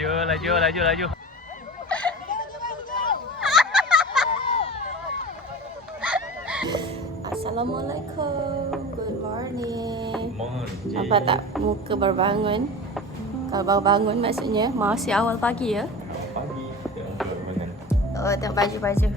Laju. Assalamualaikum. Good morning. Nampak tak muka baru bangun? Kalau baru bangun maksudnya masih awal pagi ya? Pagi tengok baru bangun. Oh, tengok baju-baju.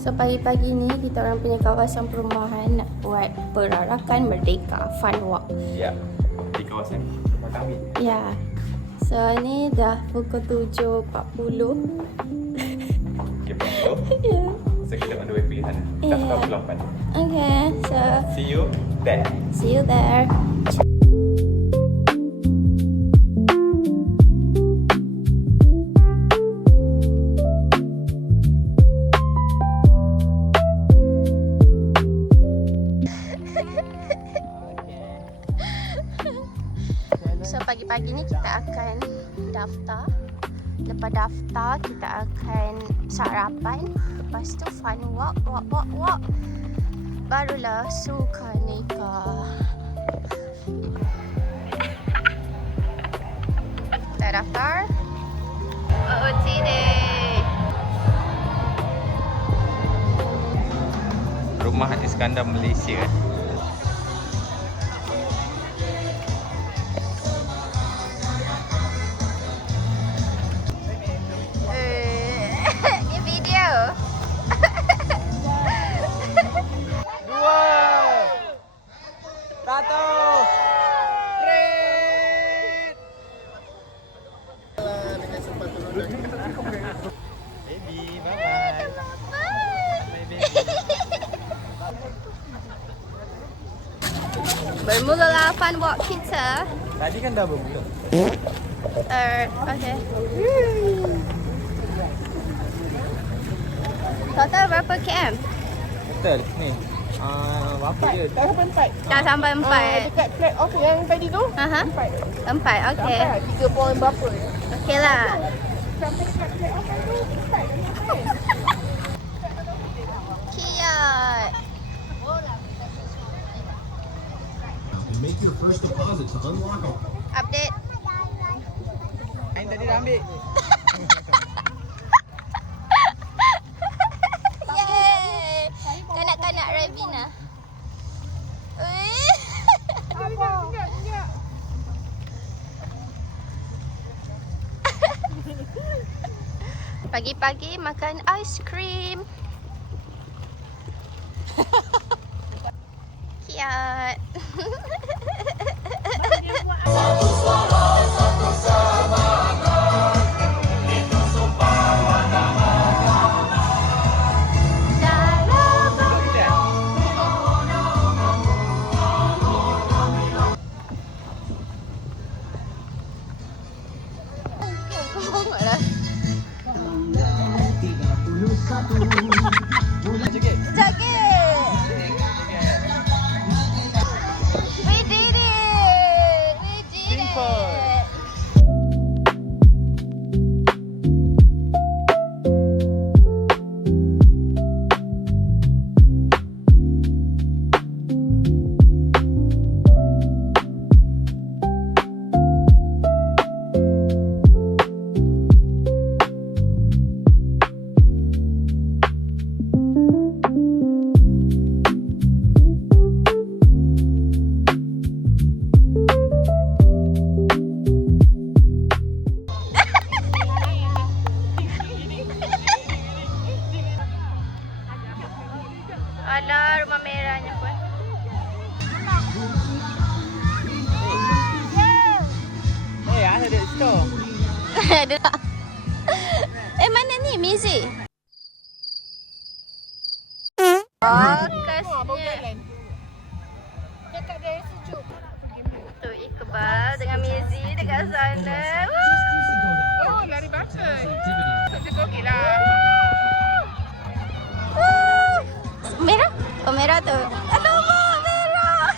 So pagi-pagi ni kita orang punya kawasan perumahan nak buat perarakan Merdeka Fun Walk. Ya, di kawasan rumah kami. Ya. So ni dah pukul 7.40. Okay, betul. Ya. So kita on the way pergi sana. Ya. Daftar pelapan. Okay, so See you there. see you there. So pagi-pagi ni kita akan daftar. Lepas daftar kita akan sarapan. Lepas tu fun walk. Barulah suka nikah. Kita daftar. OOT day. Rumah Iskandar Malaysia. Ni video. Satu. Baby, bye-bye. Bermulalah fun walk kita. Tadi kan dah bermula. Okay. Total berapa km? Betul, ni. Berapa je? Tak sampai 4. Dah sampai 4. Dekat flat off yang tadi tu. Aha. 4. 4, okay. Sampai 3 point berapa. Okay lah. Sampai dekat flat off tu 4. Kiat. Make your first deposit to unlock a Update. Ain tadi dah ambil. Yeay. Kanak-kanak Ravina. Pagi-pagi makan aiskrim. Kiat. We did it! Alah, rumah merahnya pun. Hey, I had it store. Ada tak? Mana ni Mizi? Kasnya. Dekat dia sejuk. Tu Iqbal dengan Mizi dekat sana. Oh, lari bagus. Macam tu okey lah. Merah? Oh, merah tu. Alamak, merah.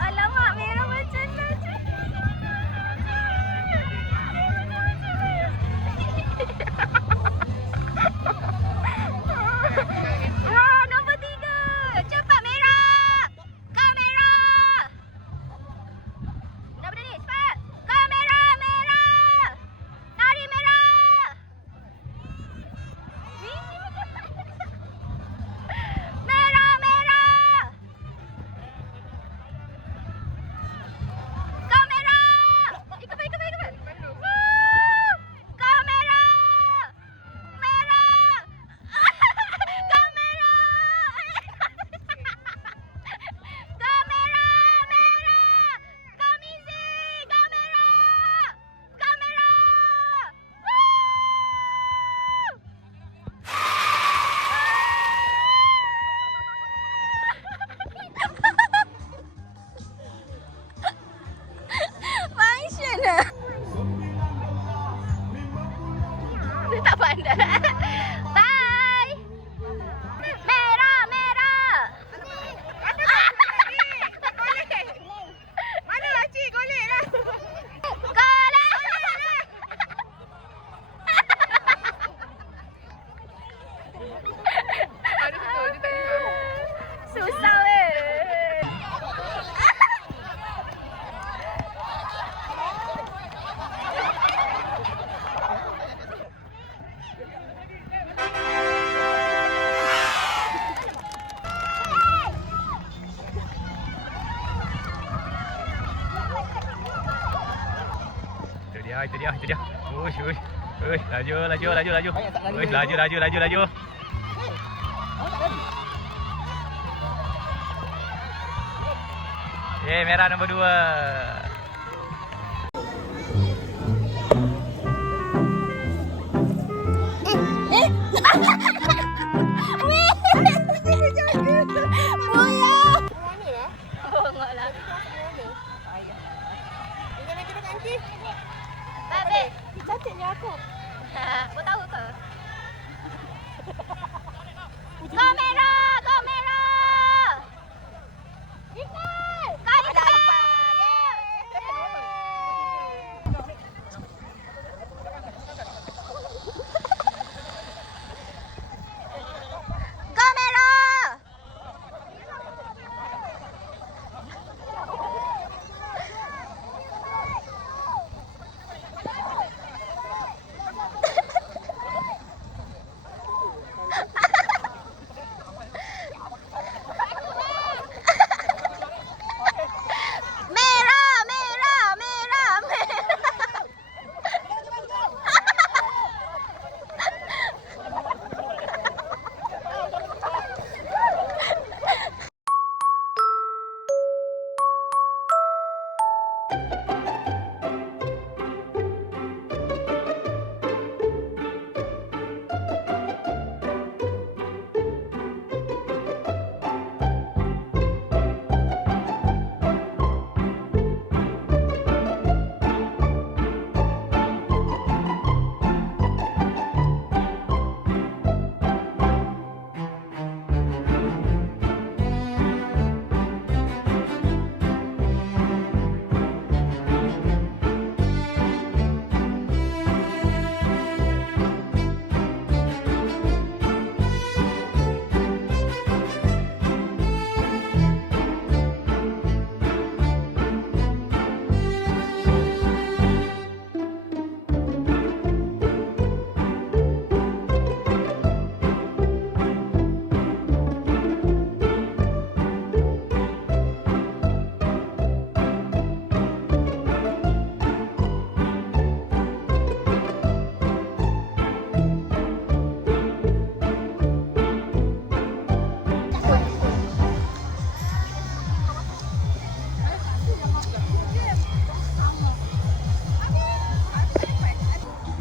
Alamak, merah macam tu. itu dia. Uish. Laju. Uish, laju. Merah nombor 2. Cantiknya aku. Kau tahu ke? Kamera! Ikan! Kamera!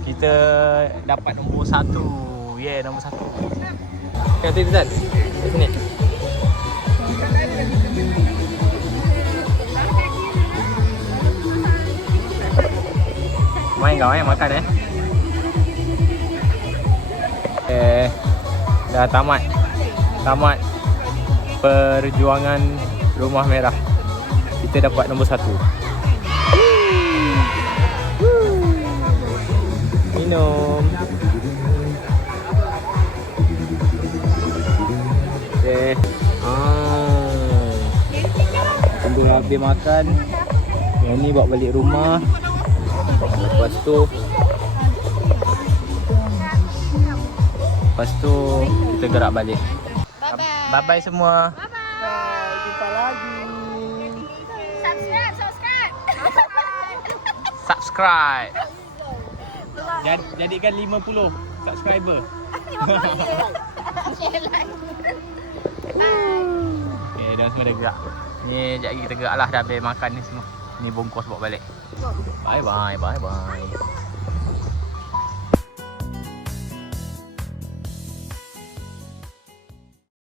Kita dapat nombor 1. Nombor 1. Kata itu Zat. Kat sini. Main kau makan dah tamat perjuangan Rumah Merah. Kita dapat nombor 1. Minum. Tunggu habis makan. Yang ni bawa balik rumah. Lepas tu kita gerak balik. Bye-bye semua. Bye-bye. Jumpa lagi. Subscribe. Jadikan 50 subscriber. Dah semua dah gerak. Ni sekejap lagi kita gerak lah. Dah habis makan ni semua. Ni bongkos bawa balik. Bye-bye.